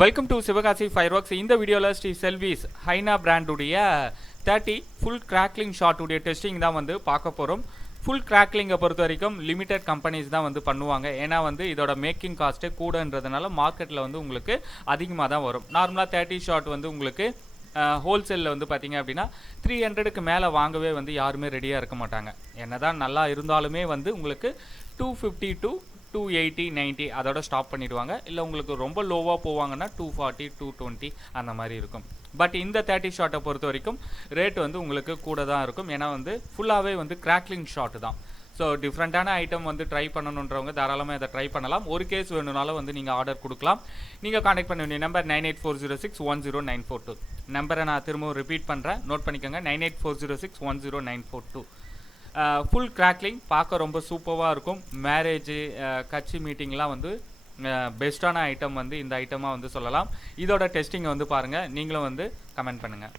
Welcome to Sivakasi ஃபயர்வொர்க்ஸ். இந்த வீடியோவில் Sri செல்விஸ் ஹைனா பிராண்டுடைய 30 full crackling ஷாட்டுடைய testing தான் வந்து பார்க்க போகிறோம். ஃபுல் கிராக்லிங்கை பொறுத்த வரைக்கும் லிமிடெட் கம்பெனிஸ் தான் வந்து பண்ணுவாங்க. ஏன்னா வந்து இதோட மேக்கிங் காஸ்ட்டே கூடன்றதுனால மார்க்கெட்டில் வந்து உங்களுக்கு அதிகமாக தான் வரும். நார்மலாக 30 ஷாட் வந்து உங்களுக்கு ஹோல்சேலில் வந்து பார்த்தீங்க அப்படின்னா 300க்கு மேலே வாங்கவே வந்து யாருமே ரெடியாக இருக்க மாட்டாங்க. என்ன தான் நல்லா இருந்தாலுமே வந்து உங்களுக்கு 250 to 280 90 அதோட ஸ்டாப் பண்ணிடுவாங்க. இல்லை உங்களுக்கு ரொம்ப லோவாக போவாங்கன்னா 240 220 அந்த மாதிரி இருக்கும். பட் இந்த 30 ஷாட்டை பொறுத்த வரைக்கும் ரேட் வந்து உங்களுக்கு கூட தான் இருக்கும். ஏன்னா வந்து ஃபுல்லாகவே வந்து கிராக்லிங் ஷாட்டு தான். ஸோ டிஃப்ரெண்ட்டான ஐட்டம் வந்து ட்ரை பண்ணணுன்றவங்க தாராளமாக இதை ட்ரை பண்ணலாம். ஒரு கேஸ் வேணுனாலும் வந்து நீங்கள் ஆர்டர் கொடுக்கலாம். நீங்கள் கான்டாக்ட் பண்ண வேண்டிய நம்பர் 9840610942. நம்பரை நான் திரும்பவும் ரிப்பீட் பண்ணுறேன், நோட் பண்ணிக்கோங்க. 9840610942. ஃபுல் கிராக்லிங் பார்க்க ரொம்ப சூப்பராக இருக்கும். மேரேஜு கட்சி மீட்டிங்லாம் வந்து பெஸ்ட்டான ஐட்டம் வந்து இந்த ஐட்டமாக வந்து சொல்லலாம். இதோட டெஸ்டிங்கை வந்து பாருங்கள், நீங்களும் வந்து கமெண்ட் பண்ணுங்கள்.